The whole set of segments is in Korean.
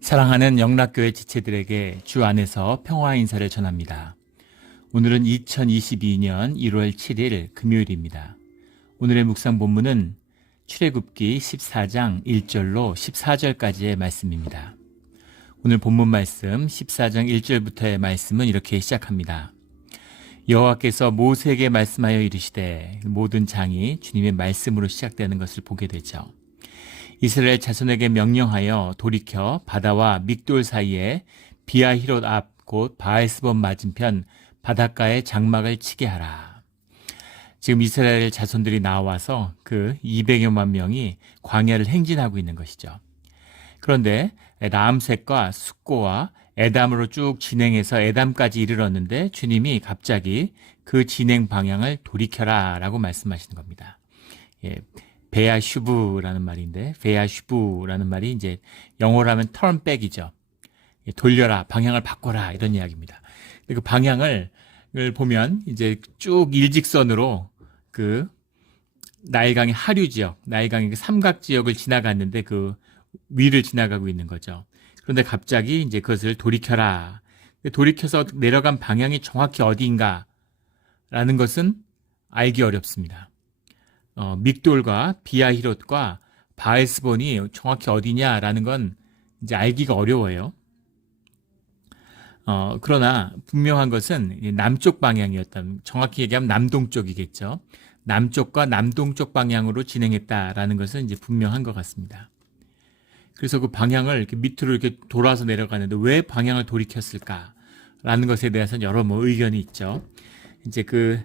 사랑하는 영락교회 지체들에게 주 안에서 평화 인사를 전합니다. 오늘은 2022년 1월 7일 금요일입니다. 오늘의 묵상 본문은 출애굽기 14장 1절로 14절까지의 말씀입니다. 오늘 본문 말씀 14장 1절부터의 말씀은 이렇게 시작합니다. 여호와께서 모세에게 말씀하여 이르시되, 모든 장이 주님의 말씀으로 시작되는 것을 보게 되죠. 이스라엘 자손에게 명령하여 돌이켜 바다와 믹돌 사이에 비아히롯 앞 곧 바알스본 맞은편 바닷가에 장막을 치게 하라. 지금 이스라엘 자손들이 나와서 그 200여만 명이 광야를 행진하고 있는 것이죠. 그런데 라암셋과 숫고와 에담으로 쭉 진행해서 에담까지 이르렀는데 주님이 갑자기 그 진행 방향을 돌이켜라 라고 말씀하시는 겁니다. 베아슈브라는 말인데, 베아슈브라는 말이 이제 영어로 하면 turnback이죠. 돌려라, 방향을 바꿔라, 이런 이야기입니다. 그 방향을 보면 이제 쭉 일직선으로 그 나일강의 하류 지역, 나일강의 삼각 지역을 지나갔는데 그 위를 지나가고 있는 거죠. 그런데 갑자기 이제 그것을 돌이켜라. 돌이켜서 내려간 방향이 정확히 어디인가라는 것은 알기 어렵습니다. 믹돌과 비아히롯과 바알스본이 정확히 어디냐라는 건 이제 알기가 어려워요. 그러나 분명한 것은 남쪽 방향이었다. 정확히 얘기하면 남동쪽이겠죠. 남쪽과 남동쪽 방향으로 진행했다라는 것은 이제 분명한 것 같습니다. 그래서 그 방향을 이렇게 밑으로 이렇게 돌아서 내려가는데 왜 방향을 돌이켰을까라는 것에 대해서는 여러 의견이 있죠. 이제 그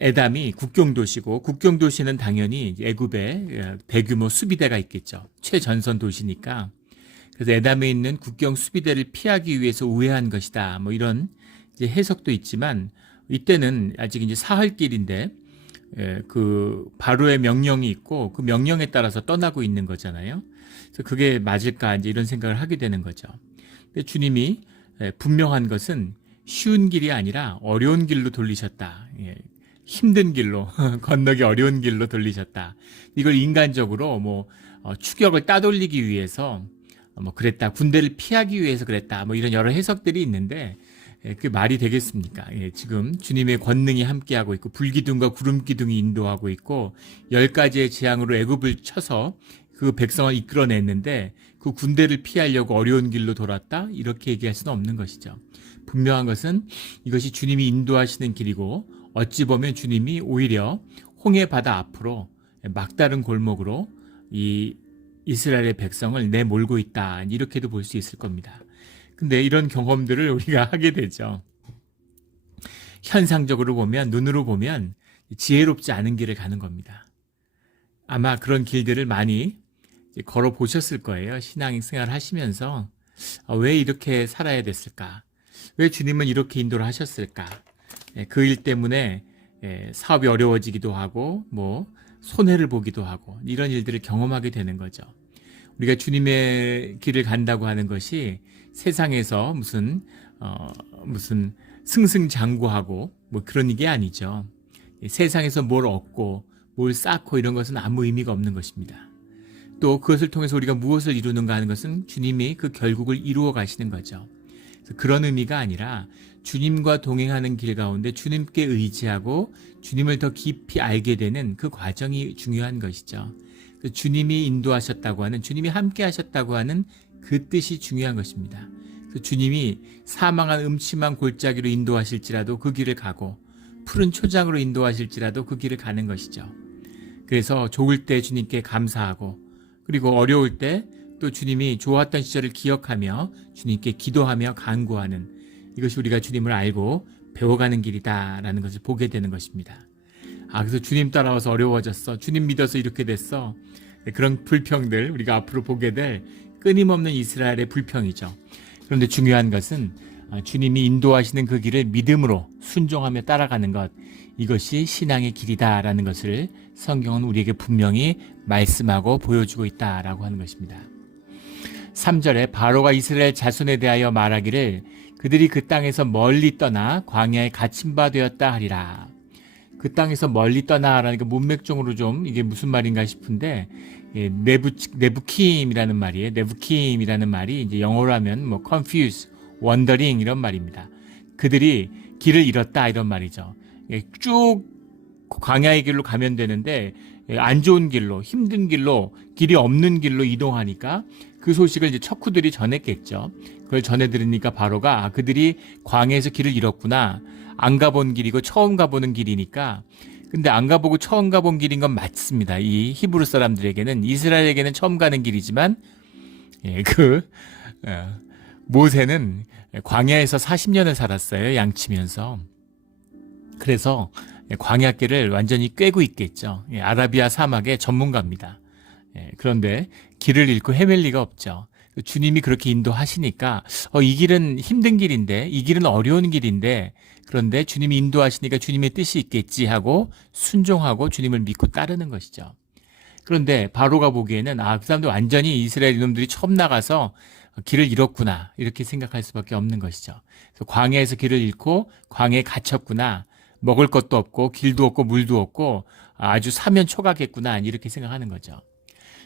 에담이 국경도시고, 국경도시는 당연히 애굽에 대규모 수비대가 있겠죠. 최전선 도시니까. 그래서 에담에 있는 국경 수비대를 피하기 위해서 우회한 것이다. 이런 이제 해석도 있지만, 이때는 아직 이제 사흘길인데 그 바로의 명령이 있고 그 명령에 따라서 떠나고 있는 거잖아요. 그래서 그게 맞을까 이제 이런 생각을 하게 되는 거죠. 근데 주님이 분명한 것은 쉬운 길이 아니라 어려운 길로 돌리셨다. 힘든 길로 건너기 어려운 길로 돌리셨다. 이걸 인간적으로 추격을 따돌리기 위해서 그랬다. 군대를 피하기 위해서 그랬다. 이런 여러 해석들이 있는데 그게 말이 되겠습니까? 지금 주님의 권능이 함께하고 있고 불기둥과 구름기둥이 인도하고 있고 10가지의 재앙으로 애굽을 쳐서 그 백성을 이끌어냈는데 그 군대를 피하려고 어려운 길로 돌았다? 이렇게 얘기할 수는 없는 것이죠. 분명한 것은 이것이 주님이 인도하시는 길이고 어찌 보면 주님이 오히려 홍해 바다 앞으로 막다른 골목으로 이 이스라엘의 백성을 내몰고 있다. 이렇게도 볼 수 있을 겁니다. 근데 이런 경험들을 우리가 하게 되죠. 현상적으로 보면, 눈으로 보면 지혜롭지 않은 길을 가는 겁니다. 아마 그런 길들을 많이 걸어 보셨을 거예요. 신앙생활 하시면서 왜 이렇게 살아야 됐을까? 왜 주님은 이렇게 인도를 하셨을까? 그 일 때문에 사업이 어려워지기도 하고 손해를 보기도 하고 이런 일들을 경험하게 되는 거죠. 우리가 주님의 길을 간다고 하는 것이 세상에서 무슨 승승장구하고 그런 게 아니죠. 세상에서 뭘 얻고 뭘 쌓고 이런 것은 아무 의미가 없는 것입니다. 또 그것을 통해서 우리가 무엇을 이루는가 하는 것은 주님이 그 결국을 이루어 가시는 거죠. 그런 의미가 아니라 주님과 동행하는 길 가운데 주님께 의지하고 주님을 더 깊이 알게 되는 그 과정이 중요한 것이죠. 주님이 인도하셨다고 하는, 주님이 함께 하셨다고 하는 그 뜻이 중요한 것입니다. 주님이 사망한 음침한 골짜기로 인도하실지라도 그 길을 가고 푸른 초장으로 인도하실지라도 그 길을 가는 것이죠. 그래서 좋을 때 주님께 감사하고 그리고 어려울 때 또 주님이 좋았던 시절을 기억하며 주님께 기도하며 간구하는, 이것이 우리가 주님을 알고 배워가는 길이다라는 것을 보게 되는 것입니다. 그래서 주님 따라와서 어려워졌어. 주님 믿어서 이렇게 됐어. 그런 불평들 우리가 앞으로 보게 될 끊임없는 이스라엘의 불평이죠. 그런데 중요한 것은 주님이 인도하시는 그 길을 믿음으로 순종하며 따라가는 것, 이것이 신앙의 길이다라는 것을 성경은 우리에게 분명히 말씀하고 보여주고 있다라고 하는 것입니다. 3절에 바로가 이스라엘 자손에 대하여 말하기를 그들이 그 땅에서 멀리 떠나 광야에 갇힌 바 되었다 하리라. 그 땅에서 멀리 떠나라니까 문맥적으로 좀 이게 무슨 말인가 싶은데 네부킴이라는 말이에요. 네부킴이라는 말이 이제 영어로 하면 뭐 confuse, wondering 이런 말입니다. 그들이 길을 잃었다 이런 말이죠. 쭉 광야의 길로 가면 되는데 안 좋은 길로, 힘든 길로, 길이 없는 길로 이동하니까 그 소식을 이제 척후들이 전했겠죠. 그걸 전해 들으니까 바로가 그들이 광야에서 길을 잃었구나. 안 가본 길이고 처음 가보는 길이니까. 근데 안 가보고 처음 가본 길인 건 맞습니다. 이 히브리 사람들에게는, 이스라엘에게는 처음 가는 길이지만 모세는 광야에서 40년을 살았어요. 양치면서. 그래서 광야길을 완전히 꿰고 있겠죠. 아라비아 사막의 전문가입니다. 그런데 길을 잃고 헤맬 리가 없죠. 주님이 그렇게 인도하시니까 이 길은 힘든 길인데, 이 길은 어려운 길인데, 그런데 주님이 인도하시니까 주님의 뜻이 있겠지 하고 순종하고 주님을 믿고 따르는 것이죠. 그런데 바로가 보기에는 그 사람도 완전히 이스라엘 놈들이 처음 나가서 길을 잃었구나 이렇게 생각할 수밖에 없는 것이죠. 그래서 광야에서 길을 잃고 광야에 갇혔구나. 먹을 것도 없고 길도 없고 물도 없고 아주 사면 초각했구나 이렇게 생각하는 거죠.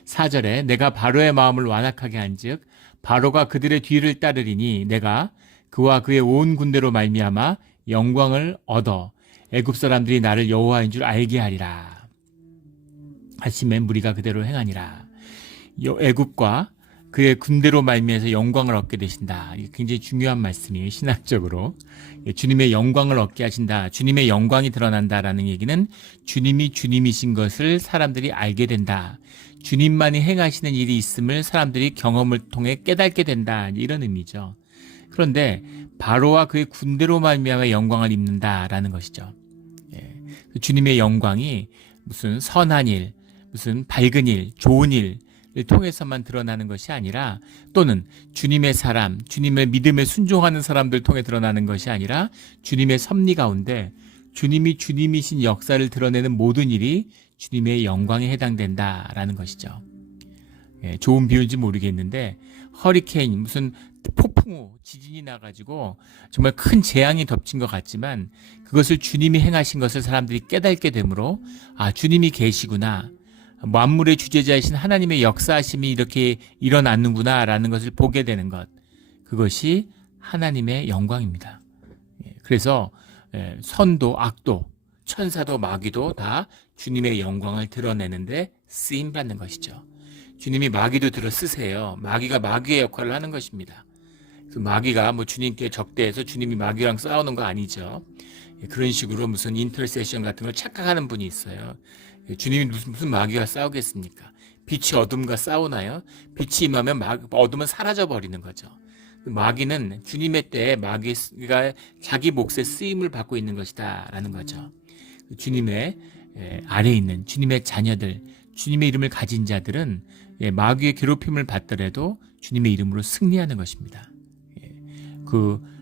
4절에 내가 바로의 마음을 완악하게 한즉 바로가 그들의 뒤를 따르리니 내가 그와 그의 온 군대로 말미암아 영광을 얻어 애굽 사람들이 나를 여호와인 줄 알게 하리라. 하심에 무리가 그대로 행하니라. 애굽과 그의 군대로 말미암아서 영광을 얻게 되신다. 이게 굉장히 중요한 말씀이에요. 신학적으로. 주님의 영광을 얻게 하신다. 주님의 영광이 드러난다라는 얘기는 주님이 주님이신 것을 사람들이 알게 된다. 주님만이 행하시는 일이 있음을 사람들이 경험을 통해 깨닫게 된다. 이런 의미죠. 그런데 바로와 그의 군대로 말미암아 영광을 입는다라는 것이죠. 주님의 영광이 무슨 선한 일, 무슨 밝은 일, 좋은 일을 통해서만 드러나는 것이 아니라 또는 주님의 사람, 주님의 믿음에 순종하는 사람들 통해 드러나는 것이 아니라 주님의 섭리 가운데 주님이 주님이신 역사를 드러내는 모든 일이 주님의 영광에 해당된다라는 것이죠. 좋은 비유인지 모르겠는데 허리케인 무슨 폭풍우 지진이 나가지고 정말 큰 재앙이 덮친 것 같지만 그것을 주님이 행하신 것을 사람들이 깨닫게 되므로 주님이 계시구나, 만물의 주재자이신 하나님의 역사하심이 이렇게 일어났는구나 라는 것을 보게 되는 것, 그것이 하나님의 영광입니다. 그래서 선도, 악도, 천사도, 마귀도 다 주님의 영광을 드러내는데 쓰임받는 것이죠. 주님이 마귀도 들어 쓰세요. 마귀가 마귀의 역할을 하는 것입니다. 그 마귀가 주님께 적대해서 주님이 마귀랑 싸우는 거 아니죠. 그런 식으로 무슨 인터세션 같은 걸 착각하는 분이 있어요. 주님이 무슨 마귀가 싸우겠습니까? 빛이 어둠과 싸우나요? 빛이 임하면 어둠은 사라져 버리는 거죠. 마귀는 주님의 때에 마귀가 자기 몫의 쓰임을 받고 있는 것이다 라는 거죠. 주님의 아래에 있는 주님의 자녀들, 주님의 이름을 가진 자들은 마귀의 괴롭힘을 받더라도 주님의 이름으로 승리하는 것입니다.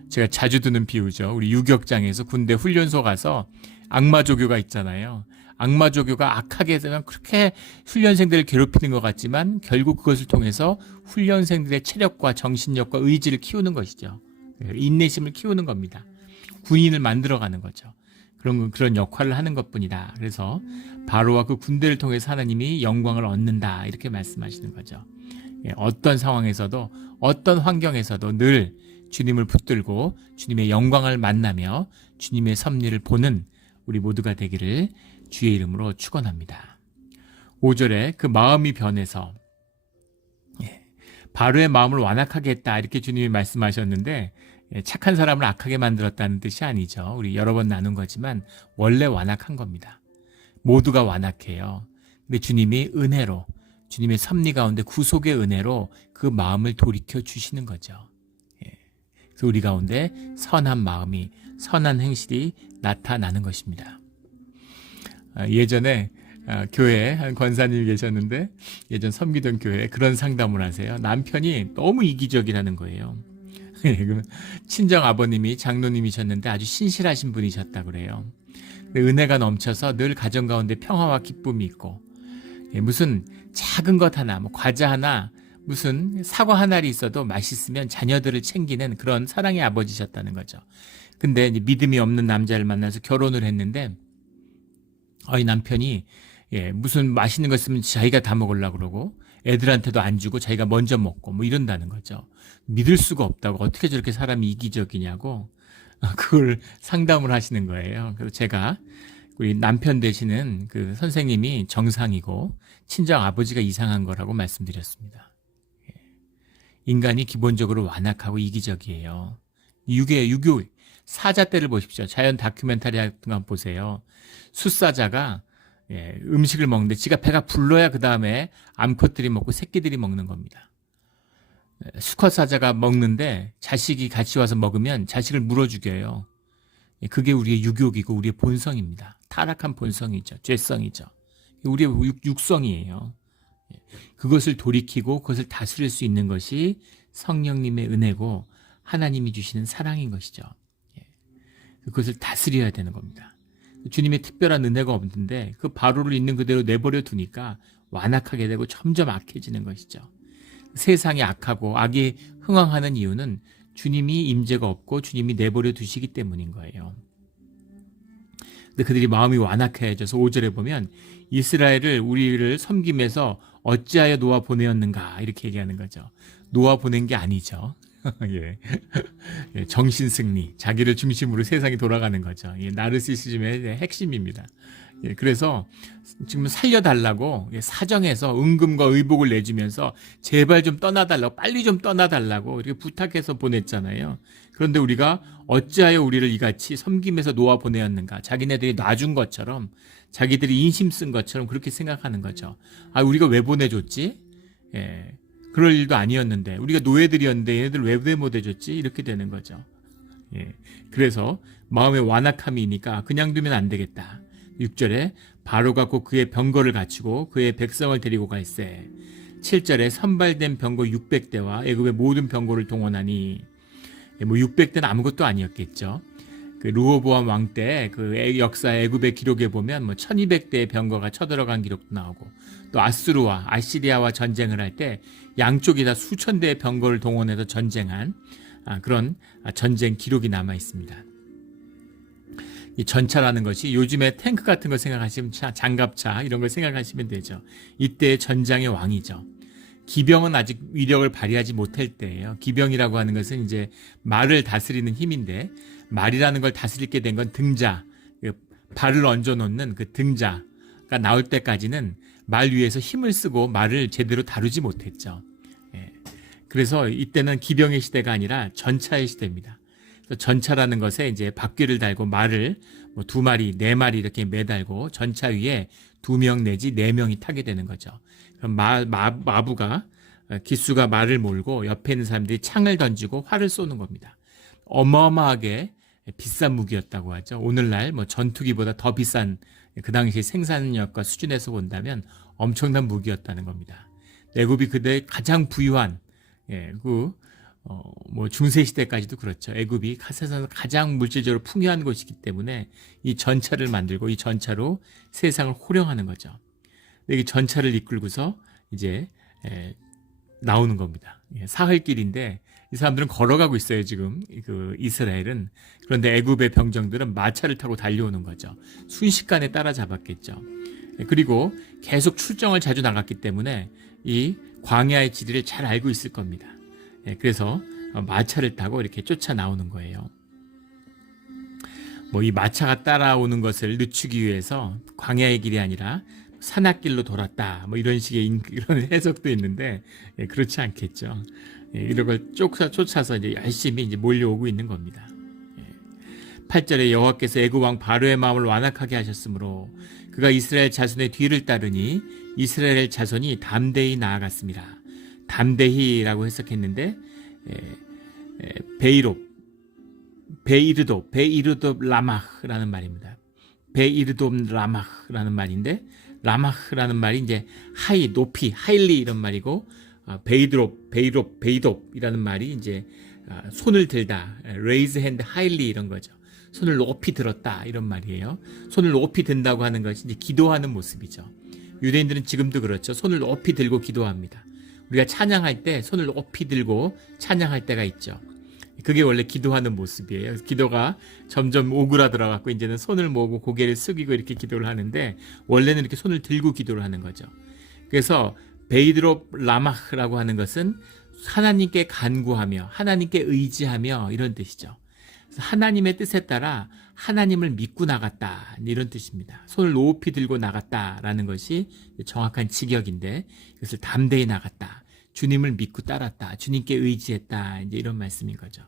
제가 자주 드는 비유죠. 우리 유격장에서 군대 훈련소 가서 악마 조교가 있잖아요. 악마 조교가 악하게 해서 그렇게 훈련생들을 괴롭히는 것 같지만 결국 그것을 통해서 훈련생들의 체력과 정신력과 의지를 키우는 것이죠. 인내심을 키우는 겁니다. 군인을 만들어가는 거죠. 그런 역할을 하는 것뿐이다. 그래서 바로와 그 군대를 통해서 하나님이 영광을 얻는다 이렇게 말씀하시는 거죠. 어떤 상황에서도 어떤 환경에서도 늘 주님을 붙들고 주님의 영광을 만나며 주님의 섭리를 보는 우리 모두가 되기를 주의 이름으로 축원합니다. 5절에 그 마음이 변해서 바로의 마음을 완악하게 했다 이렇게 주님이 말씀하셨는데 착한 사람을 악하게 만들었다는 뜻이 아니죠. 우리 여러 번 나눈 거지만 원래 완악한 겁니다. 모두가 완악해요. 근데 주님이 은혜로, 주님의 섭리 가운데 구속의 은혜로 그 마음을 돌이켜 주시는 거죠. 그래서 우리 가운데 선한 마음이, 선한 행실이 나타나는 것입니다. 예전에 교회에 한 권사님이 계셨는데 예전 섬기던 교회에 그런 상담을 하세요. 남편이 너무 이기적이라는 거예요. 친정 아버님이 장로님이셨는데 아주 신실하신 분이셨다 그래요. 은혜가 넘쳐서 늘 가정 가운데 평화와 기쁨이 있고 무슨 작은 것 하나, 과자 하나, 무슨 사과 한 알이 있어도 맛있으면 자녀들을 챙기는 그런 사랑의 아버지셨다는 거죠. 근데 믿음이 없는 남자를 만나서 결혼을 했는데 이 남편이 무슨 맛있는 거 있으면 자기가 다 먹으려고 그러고 애들한테도 안 주고 자기가 먼저 먹고 뭐 이런다는 거죠. 믿을 수가 없다고 어떻게 저렇게 사람이 이기적이냐고 그걸 상담을 하시는 거예요. 그래서 제가 우리 남편 되시는 그 선생님이 정상이고 친정 아버지가 이상한 거라고 말씀드렸습니다. 인간이 기본적으로 완악하고 이기적이에요. 유교 사자 때를 보십시오. 자연 다큐멘터리 같은 거 한번 보세요. 숫사자가 음식을 먹는데 지가 배가 불러야 그 다음에 암컷들이 먹고 새끼들이 먹는 겁니다. 수컷 사자가 먹는데 자식이 같이 와서 먹으면 자식을 물어 죽여요. 그게 우리의 유교이고 우리의 본성입니다. 타락한 본성이죠. 죄성이죠. 우리의 육성이에요. 그것을 돌이키고 그것을 다스릴 수 있는 것이 성령님의 은혜고 하나님이 주시는 사랑인 것이죠. 그것을 다스려야 되는 겁니다. 주님의 특별한 은혜가 없는데 그 바로를 있는 그대로 내버려 두니까 완악하게 되고 점점 악해지는 것이죠. 세상이 악하고 악이 흥왕하는 이유는 주님이 임재가 없고 주님이 내버려 두시기 때문인 거예요. 근데 그들이 마음이 완악해져서 5절에 보면 이스라엘을 우리를 섬김에서 어찌하여 놓아 보내었는가 이렇게 얘기하는 거죠. 놓아 보낸 게 아니죠. 정신승리, 자기를 중심으로 세상이 돌아가는 거죠. 나르시시즘의 핵심입니다. 그래서 지금 살려달라고 사정해서 은금과 의복을 내주면서 제발 좀 떠나달라고 빨리 좀 떠나달라고 이렇게 부탁해서 보냈잖아요. 그런데 우리가 어찌하여 우리를 이같이 섬김에서 놓아 보내었는가. 자기네들이 놔준 것처럼 자기들이 인심 쓴 것처럼 그렇게 생각하는 거죠. 아, 우리가 왜 보내줬지? 그럴 일도 아니었는데 우리가 노예들이었는데 얘네들 왜 보내줬지? 이렇게 되는 거죠. 그래서 마음의 완악함이니까 그냥 두면 안 되겠다. 6절에 바로가 곧 그의 병거를 갖추고 그의 백성을 데리고 갈세. 7절에 선발된 병거 600대와 애굽의 모든 병거를 동원하니 600대는 아무것도 아니었겠죠. 그 르호보암 왕 때 그 역사 애굽의 기록에 보면 1200대의 병거가 쳐들어간 기록도 나오고 또 아수르와 아시리아와 전쟁을 할 때 양쪽이 다 수천 대의 병거를 동원해서 전쟁한 그런 전쟁 기록이 남아 있습니다. 이 전차라는 것이 요즘에 탱크 같은 거 생각하시면 장갑차 이런 걸 생각하시면 되죠. 이때의 전장의 왕이죠. 기병은 아직 위력을 발휘하지 못할 때예요. 기병이라고 하는 것은 이제 말을 다스리는 힘인데 말이라는 걸 다스리게 된 건 등자, 발을 얹어 놓는 그 등자가 나올 때까지는 말 위에서 힘을 쓰고 말을 제대로 다루지 못했죠. 그래서 이때는 기병의 시대가 아니라 전차의 시대입니다. 전차라는 것에 이제 바퀴를 달고 말을 2마리, 4마리 이렇게 매달고 전차 위에 2명 내지 4명이 타게 되는 거죠. 그럼 마부가 기수가 말을 몰고 옆에 있는 사람들이 창을 던지고 활을 쏘는 겁니다. 어마어마하게 비싼 무기였다고 하죠. 오늘날 전투기보다 더 비싼 그 당시 생산력과 수준에서 본다면 엄청난 무기였다는 겁니다. 애굽이 그때 가장 부유한 중세 시대까지도 그렇죠. 애굽이 세상에서 가장 물질적으로 풍요한 곳이기 때문에 이 전차를 만들고 이 전차로 세상을 호령하는 거죠. 이 전차를 이끌고서 이제 나오는 겁니다. 사흘길인데 이 사람들은 걸어가고 있어요. 지금 그 이스라엘은. 그런데 애굽의 병정들은 마차를 타고 달려오는 거죠. 순식간에 따라잡았겠죠. 그리고 계속 출정을 자주 나갔기 때문에 이 광야의 지리를 잘 알고 있을 겁니다. 그래서 마차를 타고 이렇게 쫓아 나오는 거예요. 이 마차가 따라오는 것을 늦추기 위해서 광야의 길이 아니라 산악길로 돌았다. 이런 식의 이런 해석도 있는데 그렇지 않겠죠. 이런 걸 쫓아서 이제 열심히 이제 몰려오고 있는 겁니다. 8절에 여호와께서 애굽 왕 바로의 마음을 완악하게 하셨으므로 그가 이스라엘 자손의 뒤를 따르니 이스라엘 자손이 담대히 나아갔습니다. 담대히라고 해석했는데 베이르도 라마흐라는 말입니다. 베이르도 라마흐라는 말인데 라마흐라는 말이 이제 하이 높이 하일리 이런 말이고 베이롭이라는 말이 이제 손을 들다 raise hand highly 이런 거죠. 손을 높이 들었다 이런 말이에요. 손을 높이 든다고 하는 것이 이제 기도하는 모습이죠. 유대인들은 지금도 그렇죠. 손을 높이 들고 기도합니다. 우리가 찬양할 때 손을 높이 들고 찬양할 때가 있죠. 그게 원래 기도하는 모습이에요. 그래서 기도가 점점 오그라들어갖고 이제는 손을 모으고 고개를 숙이고 이렇게 기도를 하는데 원래는 이렇게 손을 들고 기도를 하는 거죠. 그래서 베이드롭 라마흐라고 하는 것은 하나님께 간구하며 하나님께 의지하며 이런 뜻이죠. 그래서 하나님의 뜻에 따라 하나님을 믿고 나갔다 이런 뜻입니다. 손을 높이 들고 나갔다라는 것이 정확한 직역인데 그것을 담대히 나갔다. 주님을 믿고 따랐다. 주님께 의지했다. 이제 이런 말씀인 거죠.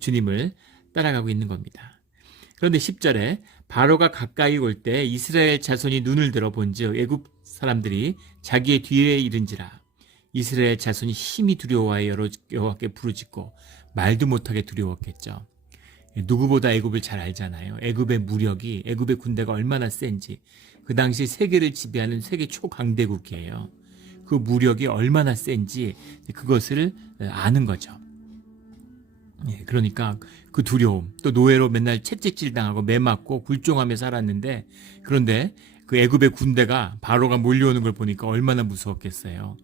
주님을 따라가고 있는 겁니다. 그런데 10절에 바로가 가까이 올 때 이스라엘 자손이 눈을 들어 본즉 애굽 사람들이 자기의 뒤에 이른지라. 이스라엘 자손이 힘이 두려워하여 여호와께 부르짖고 말도 못하게 두려웠겠죠. 누구보다 애굽을 잘 알잖아요. 애굽의 무력이, 애굽의 군대가 얼마나 센지. 그 당시 세계를 지배하는 세계 초강대국이에요. 그 무력이 얼마나 센지 그것을 아는 거죠. 그러니까 그 두려움, 또 노예로 맨날 채찍질 당하고 매 맞고 굴종하며 살았는데 그런데 그 애굽의 군대가 바로가 몰려오는 걸 보니까 얼마나 무서웠겠어요.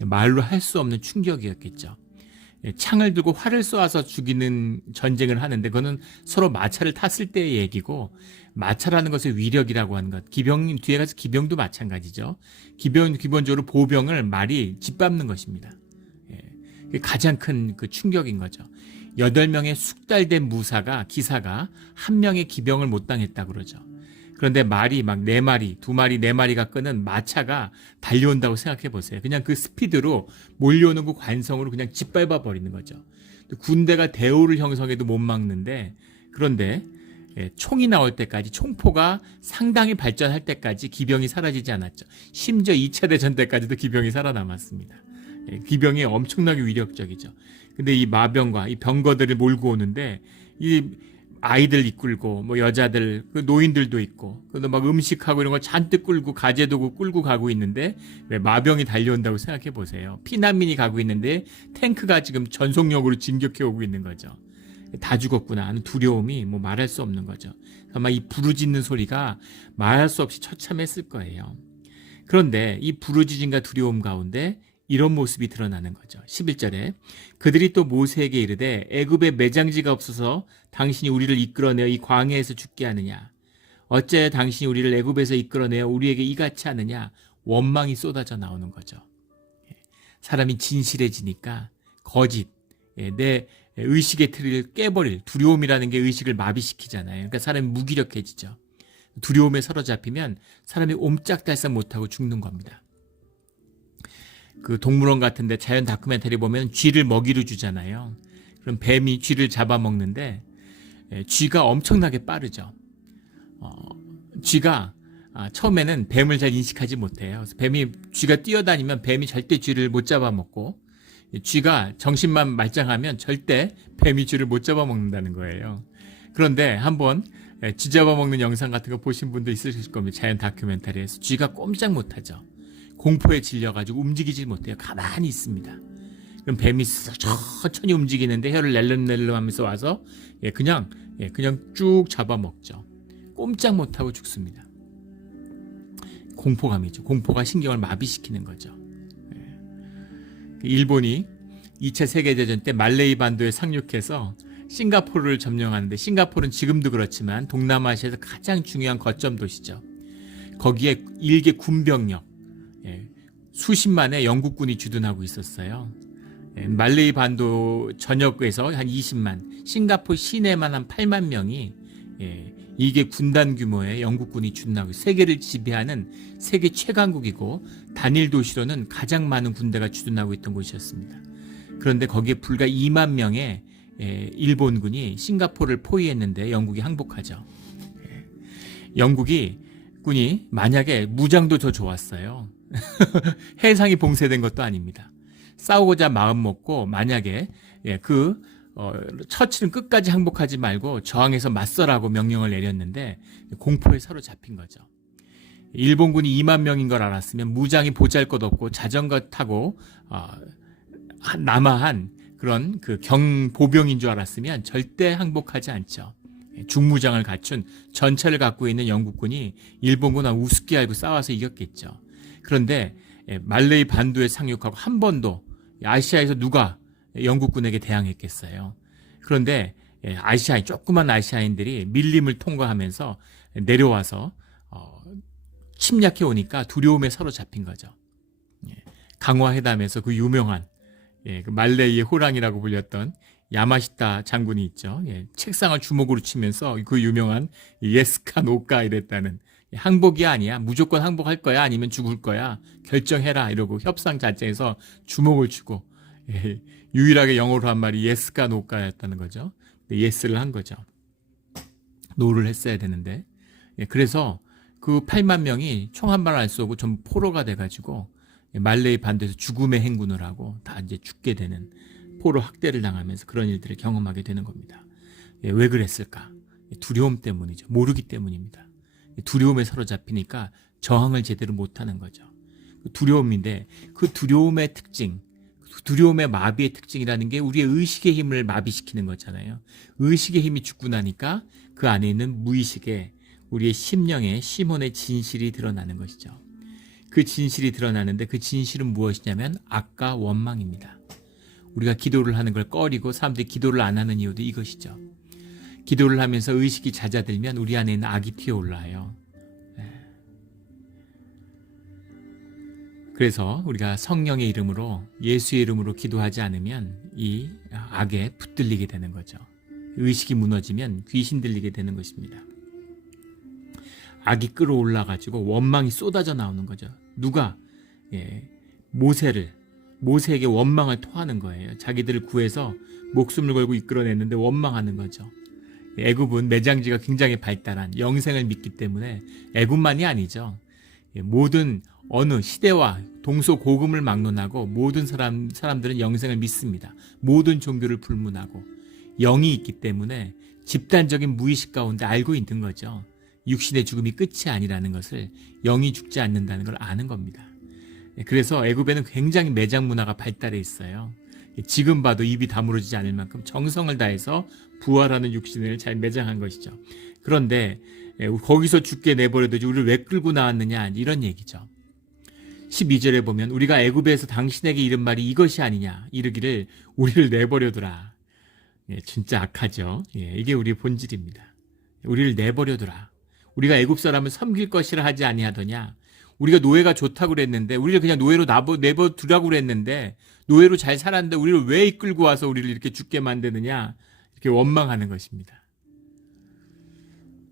말로 할 수 없는 충격이었겠죠. 창을 들고 활을 쏘아서 죽이는 전쟁을 하는데 그거는 서로 마차를 탔을 때의 얘기고 마차라는 것의 위력이라고 하는 것. 기병 뒤에 가서 기병도 마찬가지죠. 기본적으로 보병을 말이 짓밟는 것입니다. 그게 가장 큰 그 충격인 거죠. 8명의 숙달된 기사가 한 명의 기병을 못 당했다 그러죠. 그런데 말이 막 4마리, 2마리, 4마리가 끄는 마차가 달려온다고 생각해 보세요. 그냥 그 스피드로 몰려오는 그 관성으로 그냥 짓밟아 버리는 거죠. 군대가 대오를 형성해도 못 막는데 그런데 총이 나올 때까지 총포가 상당히 발전할 때까지 기병이 사라지지 않았죠. 심지어 2차 대전 때까지도 기병이 살아남았습니다. 기병이 엄청나게 위력적이죠. 근데 이 마병과 이 병거들을 몰고 오는데 이 아이들 이끌고 뭐 여자들 노인들도 있고 그래도 막 음식하고 이런 거 잔뜩 끌고 가재도구 끌고 가고 있는데 왜 마병이 달려온다고 생각해 보세요. 피난민이 가고 있는데 탱크가 지금 전속력으로 진격해 오고 있는 거죠. 다 죽었구나 하는 두려움이 뭐 말할 수 없는 거죠. 아마 이 부르짖는 소리가 말할 수 없이 처참했을 거예요. 그런데 이 부르짖음과 두려움 가운데 이런 모습이 드러나는 거죠. 11절에 그들이 또 모세에게 이르되 애굽에 매장지가 없어서 당신이 우리를 이끌어내어 이 광야에서 죽게 하느냐. 어째 당신이 우리를 애굽에서 이끌어내어 우리에게 이같이 하느냐. 원망이 쏟아져 나오는 거죠. 사람이 진실해지니까 거짓, 내 의식의 틀을 깨버릴 두려움이라는 게 의식을 마비시키잖아요. 그러니까 사람이 무기력해지죠. 두려움에 사로잡히면 사람이 옴짝달싹 못하고 죽는 겁니다. 그 동물원 같은데 자연 다큐멘터리 보면 쥐를 먹이로 주잖아요. 그럼 뱀이 쥐를 잡아먹는데 쥐가 엄청나게 빠르죠. 쥐가 처음에는 뱀을 잘 인식하지 못해요. 그래서 쥐가 뛰어다니면 뱀이 절대 쥐를 못 잡아먹고 쥐가 정신만 말짱하면 절대 뱀이 쥐를 못 잡아먹는다는 거예요. 그런데 한번 쥐 잡아먹는 영상 같은 거 보신 분도 있으실 겁니다. 자연 다큐멘터리에서 쥐가 꼼짝 못하죠. 공포에 질려가지고 움직이지 못해요. 가만히 있습니다. 그럼 뱀이 천천히 움직이는데 혀를 낼름낼름 하면서 와서 그냥 쭉 잡아먹죠. 꼼짝 못하고 죽습니다. 공포감이죠. 공포가 신경을 마비시키는 거죠. 일본이 2차 세계대전 때 말레이 반도에 상륙해서 싱가포르를 점령하는데 싱가포르는 지금도 그렇지만 동남아시아에서 가장 중요한 거점 도시죠. 거기에 일개 군병력 수십만의 영국군이 주둔하고 있었어요. 말레이 반도 전역에서 한 20만, 싱가포르 시내만 한 8만 명이 이게 군단 규모의 영국군이 주둔하고 세계를 지배하는 세계 최강국이고 단일 도시로는 가장 많은 군대가 주둔하고 있던 곳이었습니다. 그런데 거기에 불과 2만 명의 일본군이 싱가포르를 포위했는데 영국이 항복하죠. 군이 만약에 무장도 더 좋았어요. 해상이 봉쇄된 것도 아닙니다. 싸우고자 마음 먹고 만약에 처치는 끝까지 항복하지 말고 저항해서 맞서라고 명령을 내렸는데 공포에 사로잡힌 거죠. 일본군이 2만 명인 걸 알았으면 무장이 보잘것없고 자전거 타고 남아한 그런 그 경보병인 줄 알았으면 절대 항복하지 않죠. 중무장을 갖춘 전차를 갖고 있는 영국군이 일본군과 우습게 알고 싸워서 이겼겠죠. 그런데 말레이 반도에 상륙하고 한 번도 아시아에서 누가 영국군에게 대항했겠어요. 그런데 아시아인, 조그만 아시아인들이 밀림을 통과하면서 내려와서 침략해 오니까 두려움에 사로잡힌 거죠. 강화 회담에서 그 유명한 그 말레이의 호랑이라고 불렸던 야마시타 장군이 있죠. 책상을 주먹으로 치면서 그 유명한 예스카 노까 이랬다는, 항복이 아니야, 무조건 항복할 거야 아니면 죽을 거야, 결정해라 이러고 협상 자체에서 주먹을 치고 유일하게 영어로 한 말이 예스카 노까였다는 거죠. 예스를 한 거죠. 노를 했어야 되는데. 그래서 그 8만 명이 총 한 발 안 쏘고 전부 포로가 돼가지고 말레이 반도에서 죽음의 행군을 하고 다 이제 죽게 되는, 포로 학대를 당하면서 그런 일들을 경험하게 되는 겁니다. 왜 그랬을까? 두려움 때문이죠. 모르기 때문입니다. 두려움에 사로잡히니까 저항을 제대로 못하는 거죠. 두려움인데 그 두려움의 특징, 두려움의 마비의 특징이라는 게 우리의 의식의 힘을 마비시키는 거잖아요. 의식의 힘이 죽고 나니까 그 안에 있는 무의식에 우리의 심령의 심원의 진실이 드러나는 것이죠. 그 진실이 드러나는데 그 진실은 무엇이냐면 악과 원망입니다. 우리가 기도를 하는 걸 꺼리고 사람들이 기도를 안 하는 이유도 이것이죠. 기도를 하면서 의식이 잦아들면 우리 안에 있는 악이 튀어올라요. 그래서 우리가 성령의 이름으로, 예수의 이름으로 기도하지 않으면 이 악에 붙들리게 되는 거죠. 의식이 무너지면 귀신 들리게 되는 것입니다. 악이 끌어올라가지고 원망이 쏟아져 나오는 거죠. 누가? 모세에게 원망을 토하는 거예요. 자기들을 구해서 목숨을 걸고 이끌어냈는데 원망하는 거죠. 애굽은 매장지가 굉장히 발달한, 영생을 믿기 때문에, 애굽만이 아니죠. 모든 어느 시대와 동서고금을 막론하고 모든 사람들은 영생을 믿습니다. 모든 종교를 불문하고 영이 있기 때문에 집단적인 무의식 가운데 알고 있는 거죠. 육신의 죽음이 끝이 아니라는 것을, 영이 죽지 않는다는 걸 아는 겁니다. 그래서 애굽에는 굉장히 매장 문화가 발달해 있어요. 지금 봐도 입이 다물어지지 않을 만큼 정성을 다해서 부활하는 육신을 잘 매장한 것이죠. 그런데 거기서 죽게 내버려두지 우리를 왜 끌고 나왔느냐, 이런 얘기죠. 12절에 보면 우리가 애굽에서 당신에게 이른 말이 이것이 아니냐, 이르기를 우리를 내버려두라. 진짜 악하죠. 이게 우리의 본질입니다. 우리를 내버려두라. 우리가 애굽 사람을 섬길 것이라 하지 아니하더냐. 우리가 노예가 좋다고 그랬는데, 우리를 그냥 노예로 내버두라고 그랬는데, 노예로 잘 살았는데 우리를 왜 이끌고 와서 우리를 이렇게 죽게 만드느냐, 이렇게 원망하는 것입니다.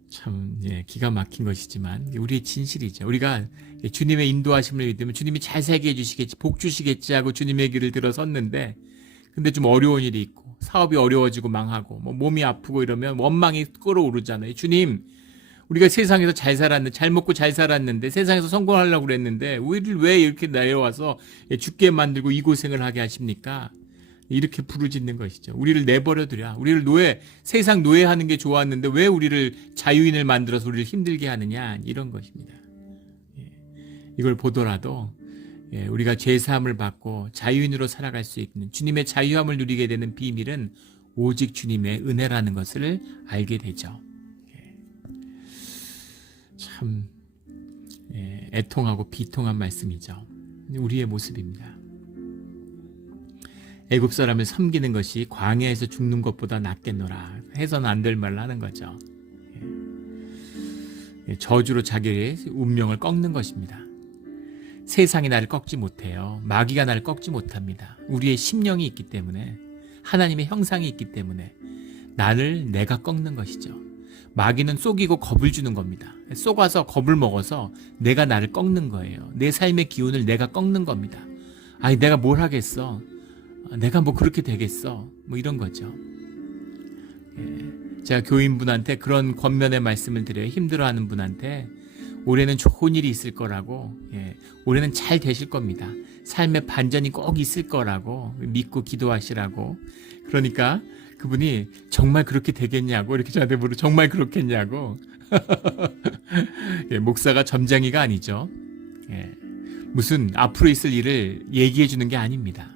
참 기가 막힌 것이지만 우리의 진실이죠. 우리가 주님의 인도하심을 믿으면 주님이 잘 살게 해주시겠지, 복 주시겠지 하고 주님의 길을 들어섰는데, 근데 좀 어려운 일이 있고 사업이 어려워지고 망하고 몸이 아프고 이러면 원망이 끌어오르잖아요. 주님, 우리가 세상에서 잘 살았는데, 잘 먹고 잘 살았는데, 세상에서 성공하려고 그랬는데 우리를 왜 이렇게 내려와서 죽게 만들고 이 고생을 하게 하십니까? 이렇게 부르짖는 것이죠. 우리를 내버려두랴. 우리를 세상 노예하는 게 좋았는데 왜 우리를 자유인을 만들어서 우리를 힘들게 하느냐, 이런 것입니다. 이걸 보더라도 우리가 죄사함을 받고 자유인으로 살아갈 수 있는, 주님의 자유함을 누리게 되는 비밀은 오직 주님의 은혜라는 것을 알게 되죠. 참 애통하고 비통한 말씀이죠. 우리의 모습입니다. 애굽 사람을 섬기는 것이 광야에서 죽는 것보다 낫겠노라 해서는 안 될 말을 하는 거죠. 저주로 자기의 운명을 꺾는 것입니다. 세상이 나를 꺾지 못해요. 마귀가 나를 꺾지 못합니다. 우리의 심령이 있기 때문에, 하나님의 형상이 있기 때문에 나를 내가 꺾는 것이죠. 마귀는 속이고 겁을 주는 겁니다. 속아서 겁을 먹어서 내가 나를 꺾는 거예요. 내 삶의 기운을 내가 꺾는 겁니다. 아니, 내가 뭘 하겠어? 내가 뭐 그렇게 되겠어? 이런 거죠. 제가 교인분한테 그런 권면의 말씀을 드려요. 힘들어하는 분한테 올해는 좋은 일이 있을 거라고, 올해는 잘 되실 겁니다. 삶의 반전이 꼭 있을 거라고 믿고 기도하시라고. 그러니까 그분이 정말 그렇게 되겠냐고 이렇게 저한테 물어, 정말 그렇겠냐고. 목사가 점쟁이가 아니죠. 무슨 앞으로 있을 일을 얘기해 주는 게 아닙니다.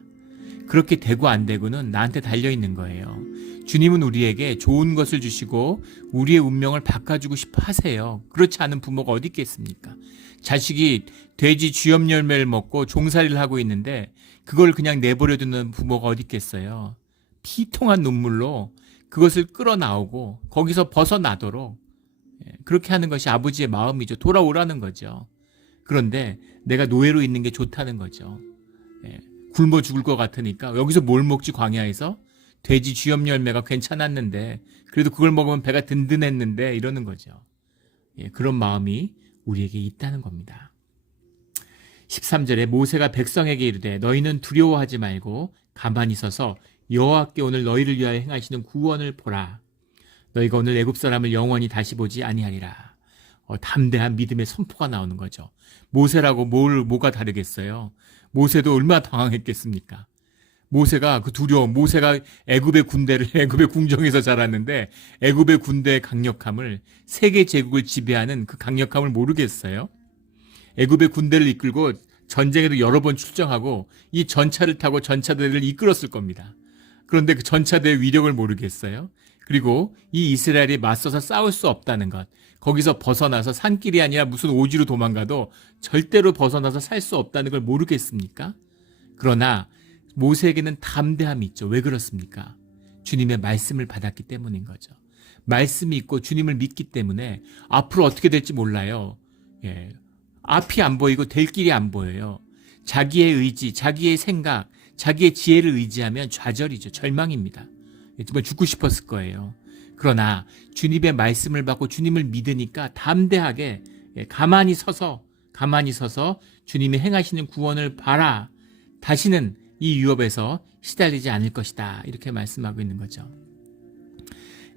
그렇게 되고 안 되고는 나한테 달려있는 거예요. 주님은 우리에게 좋은 것을 주시고 우리의 운명을 바꿔주고 싶어 하세요. 그렇지 않은 부모가 어디 있겠습니까? 자식이 돼지 쥐염 열매를 먹고 종살이를 하고 있는데 그걸 그냥 내버려두는 부모가 어디 있겠어요? 피통한 눈물로 그것을 끌어나오고 거기서 벗어나도록 그렇게 하는 것이 아버지의 마음이죠. 돌아오라는 거죠. 그런데 내가 노예로 있는 게 좋다는 거죠. 굶어 죽을 것 같으니까 여기서 뭘 먹지 광야에서? 돼지 쥐염 열매가 괜찮았는데 그래도 그걸 먹으면 배가 든든했는데 이러는 거죠. 그런 마음이 우리에게 있다는 겁니다. 13절에 모세가 백성에게 이르되 너희는 두려워하지 말고 가만히 서서 여호와께 오늘 너희를 위하여 행하시는 구원을 보라. 너희가 오늘 애굽 사람을 영원히 다시 보지 아니하리라. 담대한 믿음의 선포가 나오는 거죠. 모세라고 뭐가 다르겠어요? 모세도 얼마나 당황했겠습니까? 모세가 그 두려움, 모세가 애굽의 궁정에서 자랐는데 애굽의 군대의 강력함을, 세계 제국을 지배하는 그 강력함을 모르겠어요? 애굽의 군대를 이끌고 전쟁에도 여러 번 출정하고 이 전차를 타고 전차대를 이끌었을 겁니다. 그런데 그 전차대의 위력을 모르겠어요? 그리고 이 이스라엘이 맞서서 싸울 수 없다는 것, 거기서 벗어나서 산길이 아니라 무슨 오지로 도망가도 절대로 벗어나서 살 수 없다는 걸 모르겠습니까? 그러나 모세에게는 담대함이 있죠. 왜 그렇습니까? 주님의 말씀을 받았기 때문인 거죠. 말씀이 있고 주님을 믿기 때문에 앞으로 어떻게 될지 몰라요. 앞이 안 보이고 될 길이 안 보여요. 자기의 의지, 자기의 생각, 자기의 지혜를 의지하면 좌절이죠. 절망입니다. 정말 죽고 싶었을 거예요. 그러나 주님의 말씀을 받고 주님을 믿으니까 담대하게 가만히 서서 주님이 행하시는 구원을 봐라. 다시는 이 유업에서 시달리지 않을 것이다. 이렇게 말씀하고 있는 거죠.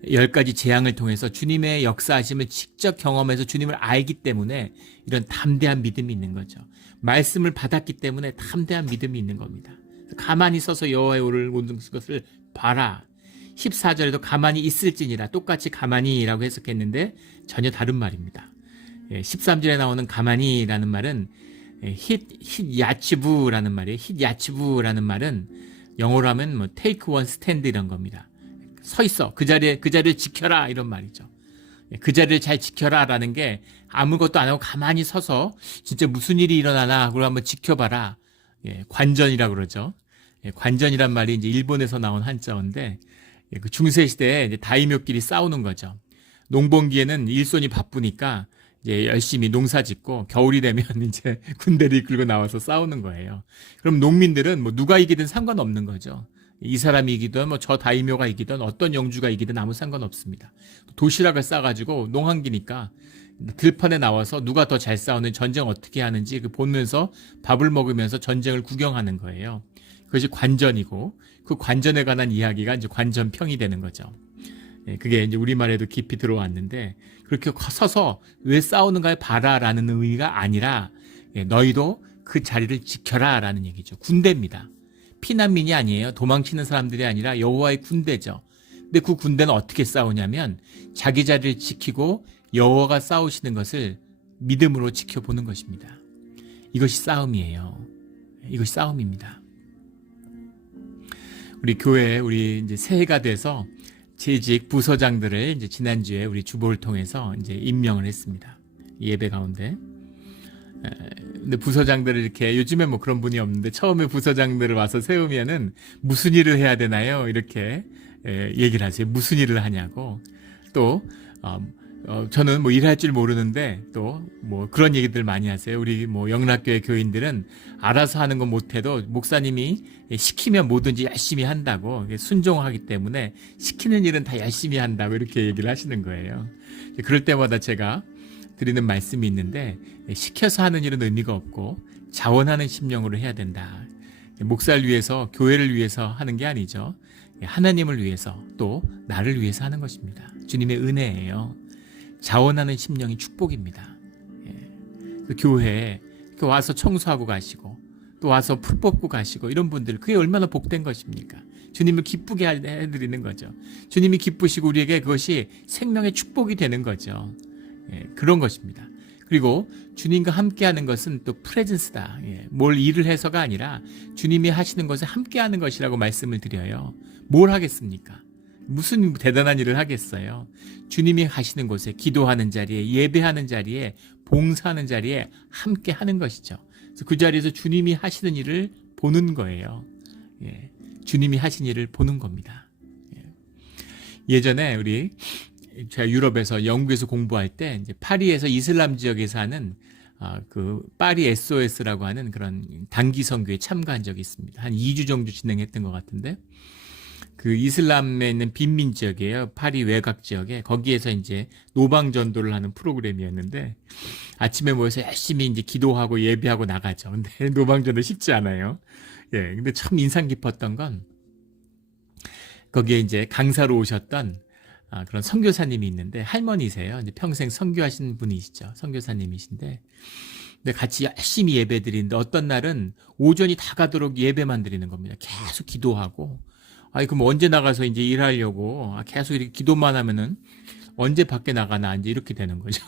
10가지 재앙을 통해서 주님의 역사하심을 직접 경험해서 주님을 알기 때문에 이런 담대한 믿음이 있는 거죠. 말씀을 받았기 때문에 담대한 믿음이 있는 겁니다. 가만히 서서 여호와의 오를 오는 것을 봐라. 14절에도 가만히 있을지니라, 똑같이 가만히라고 해석했는데 전혀 다른 말입니다. 13절에 나오는 가만히라는 말은 야치부라는 말이에요. 야치부라는 말은 영어로 하면 take one stand 이런 겁니다. 서 있어. 그 자리를 지켜라 이런 말이죠. 그 자리를 잘 지켜라라는 게 아무것도 안 하고 가만히 서서 진짜 무슨 일이 일어나나 그걸 한번 지켜봐라. 관전이라고 그러죠. 관전이란 말이 이제 일본에서 나온 한자어인데 그 중세 시대에 이제 다이묘끼리 싸우는 거죠. 농번기에는 일손이 바쁘니까 이제 열심히 농사짓고 겨울이 되면 이제 군대를 이끌고 나와서 싸우는 거예요. 그럼 농민들은 뭐 누가 이기든 상관없는 거죠. 이 사람이 이기든 뭐 저 다이묘가 이기든 어떤 영주가 이기든 아무 상관없습니다. 도시락을 싸가지고 농한기니까 들판에 나와서 누가 더 잘 싸우는 전쟁 어떻게 하는지 보면서 밥을 먹으면서 전쟁을 구경하는 거예요. 그것이 관전이고 그 관전에 관한 이야기가 이제 관전평이 되는 거죠. 그게 이제 우리말에도 깊이 들어왔는데 그렇게 서서 왜 싸우는가에 봐라라는 의미가 아니라 너희도 그 자리를 지켜라라는 얘기죠. 군대입니다. 피난민이 아니에요. 도망치는 사람들이 아니라 여호와의 군대죠. 근데 그 군대는 어떻게 싸우냐면 자기 자리를 지키고 여호와가 싸우시는 것을 믿음으로 지켜보는 것입니다. 이것이 싸움이에요. 이것이 싸움입니다. 우리 교회에 우리 이제 새해가 돼서 재직 부서장들을 이제 지난주에 우리 주보를 통해서 이제 임명을 했습니다. 예배 가운데. 근데 부서장들을 이렇게 요즘에 뭐 그런 분이 없는데 처음에 부서장들을 와서 세우면은 무슨 일을 해야 되나요? 이렇게 얘기를 하세요. 무슨 일을 하냐고. 또 저는 뭐 일할 줄 모르는데 또 뭐 그런 얘기들 많이 하세요. 우리 뭐 영락교회 교인들은 알아서 하는 건 못해도 목사님이 시키면 뭐든지 열심히 한다고, 순종하기 때문에 시키는 일은 다 열심히 한다고 이렇게 얘기를 하시는 거예요. 그럴 때마다 제가 드리는 말씀이 있는데 시켜서 하는 일은 의미가 없고 자원하는 심령으로 해야 된다. 목사를 위해서, 교회를 위해서 하는 게 아니죠. 하나님을 위해서 또 나를 위해서 하는 것입니다. 주님의 은혜예요. 자원하는 심령이 축복입니다. 그 교회에 와서 청소하고 가시고 또 와서 풀 뽑고 가시고 이런 분들, 그게 얼마나 복된 것입니까? 주님을 기쁘게 해드리는 거죠. 주님이 기쁘시고 우리에게 그것이 생명의 축복이 되는 거죠. 그런 것입니다. 그리고 주님과 함께하는 것은 또 프레젠스다. 뭘 일을 해서가 아니라 주님이 하시는 것을 함께하는 것이라고 말씀을 드려요. 뭘 하겠습니까? 무슨 대단한 일을 하겠어요? 주님이 하시는 곳에, 기도하는 자리에, 예배하는 자리에, 봉사하는 자리에 함께하는 것이죠. 그래서 그 자리에서 주님이 하시는 일을 보는 거예요. 주님이 하신 일을 보는 겁니다. 예전에 제가 유럽에서 영국에서 공부할 때 이제 파리에서 이슬람 지역에 사는 그 파리 SOS라고 하는 그런 단기 선교에 참가한 적이 있습니다. 한 2주 정도 진행했던 것 같은데 그 이슬람에 있는 빈민 지역이에요. 파리 외곽 지역에 거기에서 이제 노방 전도를 하는 프로그램이었는데 아침에 모여서 열심히 이제 기도하고 예배하고 나가죠. 근데 노방 전도 쉽지 않아요. 예, 근데 참 인상 깊었던 건 거기에 이제 강사로 오셨던 그런 선교사님이 있는데 할머니세요. 이제 평생 선교하신 분이시죠. 선교사님이신데 근데 같이 열심히 예배 드리는데 어떤 날은 오전이 다 가도록 예배만 드리는 겁니다. 계속 기도하고 그럼 언제 나가서 이제 일하려고 계속 이렇게 기도만 하면은 언제 밖에 나가나 이제 이렇게 되는 거죠.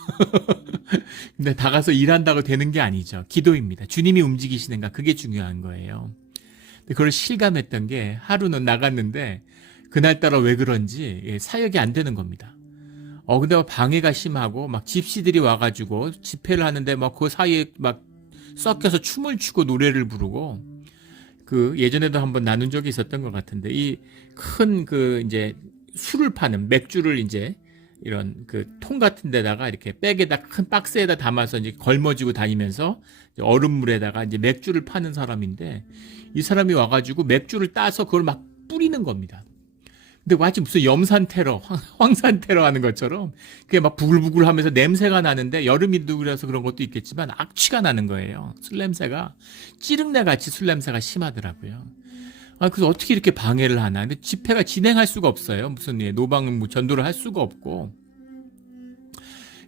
근데 나가서 일한다고 되는 게 아니죠. 기도입니다. 주님이 움직이시는가 그게 중요한 거예요. 근데 그걸 실감했던 게 하루는 나갔는데 그날따라 왜 그런지 사역이 안 되는 겁니다. 근데 방해가 심하고 막 집시들이 와가지고 집회를 하는데 막 그 사이에 막 섞여서 춤을 추고 노래를 부르고 그 예전에도 한번 나눈 적이 있었던 것 같은데 이 큰 그 이제 술을 파는 맥주를 이제 이런 그 통 같은 데다가 이렇게 백에다 큰 박스에다 담아서 이제 걸머지고 다니면서 얼음물에다가 이제 맥주를 파는 사람인데 이 사람이 와가지고 맥주를 따서 그걸 막 뿌리는 겁니다. 근데 마치 무슨 염산 테러, 황산 테러 하는 것처럼 그게 막 부글부글 하면서 냄새가 나는데 여름이도 그래서 그런 것도 있겠지만 악취가 나는 거예요. 술 냄새가 찌릉내 같이 술 냄새가 심하더라고요. 그래서 어떻게 이렇게 방해를 하나. 근데 집회가 진행할 수가 없어요. 무슨 노방 전도를 할 수가 없고.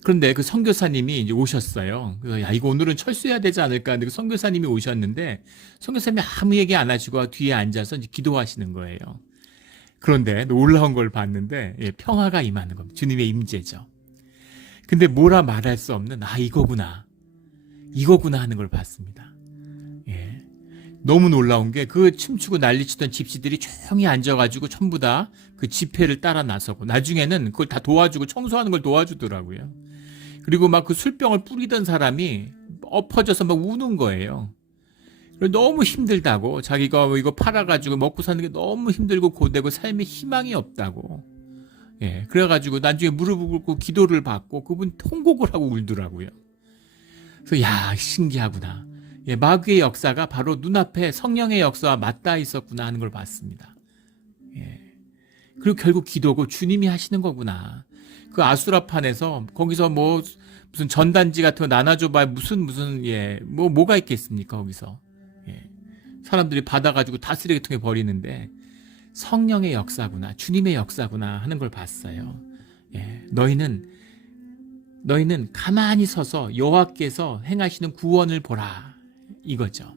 그런데 그 선교사님이 이제 오셨어요. 그래서 이거 오늘은 철수해야 되지 않을까. 근데 그 선교사님이 오셨는데 선교사님이 아무 얘기 안 하시고 뒤에 앉아서 이제 기도하시는 거예요. 그런데 놀라운 걸 봤는데 평화가 임하는 겁니다. 주님의 임재죠. 근데 뭐라 말할 수 없는 이거구나 하는 걸 봤습니다. 너무 놀라운 게 그 춤추고 난리치던 집시들이 조용히 앉아가지고 전부 다 그 집회를 따라 나서고 나중에는 그걸 다 도와주고 청소하는 걸 도와주더라고요. 그리고 막 그 술병을 뿌리던 사람이 엎어져서 막 우는 거예요. 너무 힘들다고 자기가 이거 팔아가지고 먹고 사는 게 너무 힘들고 고되고 삶에 희망이 없다고 그래가지고 나중에 무릎을 꿇고 기도를 받고 그분 통곡을 하고 울더라고요. 그래서 신기하구나. 마귀의 역사가 바로 눈앞에 성령의 역사와 맞닿아 있었구나 하는 걸 봤습니다. 그리고 결국 기도고 주님이 하시는 거구나. 그 아수라판에서 거기서 무슨 전단지 같은 거 나눠줘봐야 뭐가 있겠습니까 거기서. 사람들이 받아가지고 다 쓰레기통에 버리는데 성령의 역사구나 주님의 역사구나 하는 걸 봤어요. 너희는 가만히 서서 여호와께서 행하시는 구원을 보라 이거죠.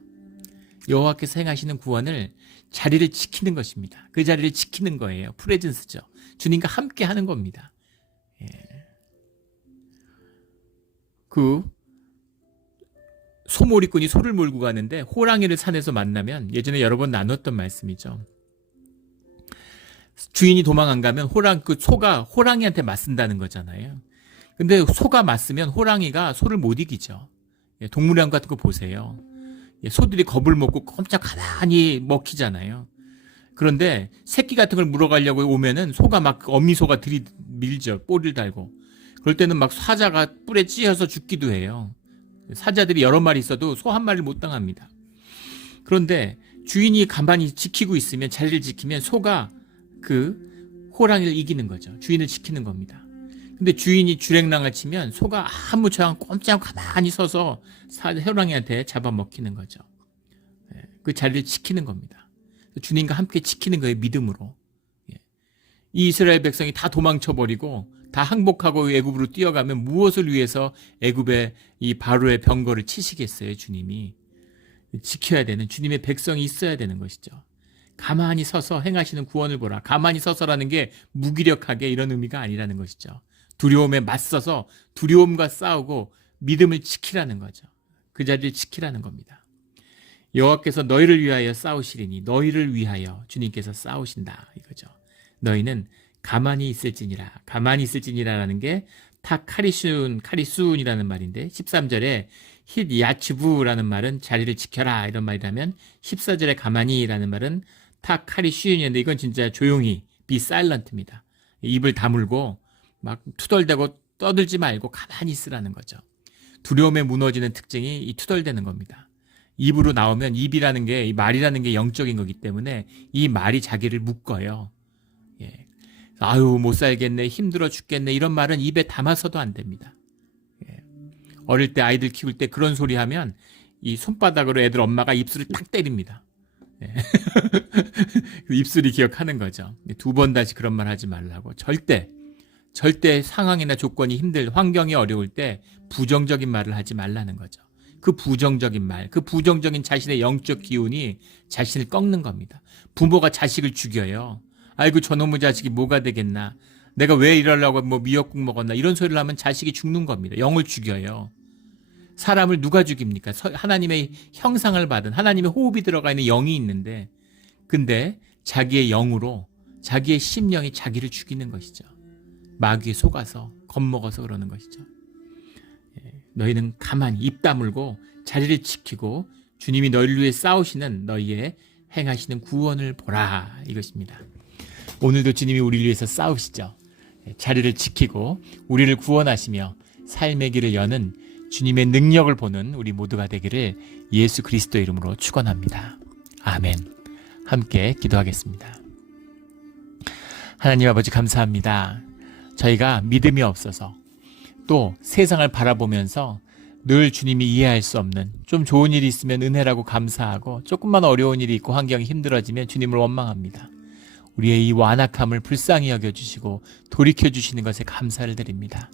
여호와께서 행하시는 구원을 자리를 지키는 것입니다. 그 자리를 지키는 거예요. 프레젠스죠. 주님과 함께 하는 겁니다. 그 소몰이꾼이 소를 몰고 가는데 호랑이를 산에서 만나면 예전에 여러 번 나눴던 말씀이죠. 주인이 도망 안 가면 소가 호랑이한테 맞선다는 거잖아요. 근데 소가 맞으면 호랑이가 소를 못 이기죠. 동물원 같은 거 보세요. 소들이 겁을 먹고 꼼짝 가만히 먹히잖아요. 그런데 새끼 같은 걸 물어가려고 오면은 소가 막 어미소가 들이밀죠. 꼬리를 달고. 그럴 때는 막 사자가 뿔에 찧어서 죽기도 해요. 사자들이 여러 마리 있어도 소 한 마리를 못 당합니다. 그런데 주인이 가만히 지키고 있으면 자리를 지키면 소가 그 호랑이를 이기는 거죠. 주인을 지키는 겁니다. 근데 주인이 주랭랑을 치면 소가 아무렇지 꼼짝 가만히 서서 호랑이한테 잡아먹히는 거죠. 그 자리를 지키는 겁니다. 주님과 함께 지키는 거예요. 믿음으로. 이 이스라엘 백성이 다 도망쳐버리고 다 항복하고 애굽으로 뛰어가면 무엇을 위해서 애굽의 이 바로의 병거를 치시겠어요. 주님이. 지켜야 되는 주님의 백성이 있어야 되는 것이죠. 가만히 서서 행하시는 구원을 보라. 가만히 서서라는 게 무기력하게 이런 의미가 아니라는 것이죠. 두려움에 맞서서 두려움과 싸우고 믿음을 지키라는 거죠. 그 자리를 지키라는 겁니다. 여호와께서 너희를 위하여 싸우시리니 너희를 위하여 주님께서 싸우신다 이거죠. 너희는 가만히 있을지니라. 가만히 있을지니라라는 게 카리순이라는 말인데 13절에 힛 야츠부라는 말은 자리를 지켜라 이런 말이라면 14절에 가만히라는 말은 탁 칼이 쉬운이었는데 이건 진짜 조용히 be silent입니다. 입을 다물고 막 투덜대고 떠들지 말고 가만히 있으라는 거죠. 두려움에 무너지는 특징이 이 투덜대는 겁니다. 입으로 나오면 입이라는 게, 이 말이라는 게 영적인 거기 때문에 이 말이 자기를 묶어요. 예. 아유, 못 살겠네, 힘들어 죽겠네, 이런 말은 입에 담아서도 안 됩니다. 예. 어릴 때 아이들 키울 때 그런 소리 하면 이 손바닥으로 애들 엄마가 입술을 탁 때립니다. 예. 입술이 기억하는 거죠. 두 번 다시 그런 말 하지 말라고. 절대 상황이나 조건이 환경이 어려울 때 부정적인 말을 하지 말라는 거죠. 그 부정적인 말, 그 부정적인 자신의 영적 기운이 자신을 꺾는 겁니다. 부모가 자식을 죽여요. 아이고 저놈의 자식이 뭐가 되겠나, 내가 왜 이러려고 뭐 미역국 먹었나, 이런 소리를 하면 자식이 죽는 겁니다. 영을 죽여요. 사람을 누가 죽입니까? 하나님의 형상을 받은, 하나님의 호흡이 들어가 있는 영이 있는데, 근데 자기의 영으로 자기의 심령이 자기를 죽이는 것이죠. 마귀에 속아서 겁먹어서 그러는 것이죠. 너희는 가만히 입 다물고 자리를 지키고 주님이 너희를 위해 싸우시는 너희의 행하시는 구원을 보라, 이것입니다. 오늘도 주님이 우리를 위해서 싸우시죠. 자리를 지키고 우리를 구원하시며 삶의 길을 여는 주님의 능력을 보는 우리 모두가 되기를 예수 그리스도 이름으로 축원합니다. 아멘. 함께 기도하겠습니다. 하나님 아버지, 감사합니다. 저희가 믿음이 없어서 또 세상을 바라보면서 늘 주님이 이해할 수 없는, 좀 좋은 일이 있으면 은혜라고 감사하고 조금만 어려운 일이 있고 환경이 힘들어지면 주님을 원망합니다. 우리의 이 완악함을 불쌍히 여겨주시고 돌이켜주시는 것에 감사를 드립니다.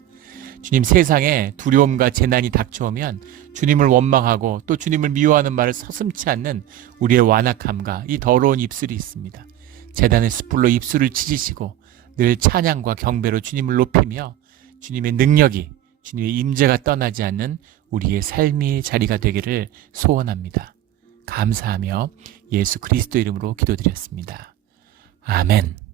주님, 세상에 두려움과 재난이 닥쳐오면 주님을 원망하고 또 주님을 미워하는 말을 서슴지 않는 우리의 완악함과 이 더러운 입술이 있습니다. 제단의 숯불로 입술을 찢으시고 늘 찬양과 경배로 주님을 높이며 주님의 능력이, 주님의 임재가 떠나지 않는 우리의 삶의 자리가 되기를 소원합니다. 감사하며 예수 그리스도 이름으로 기도드렸습니다. 아멘.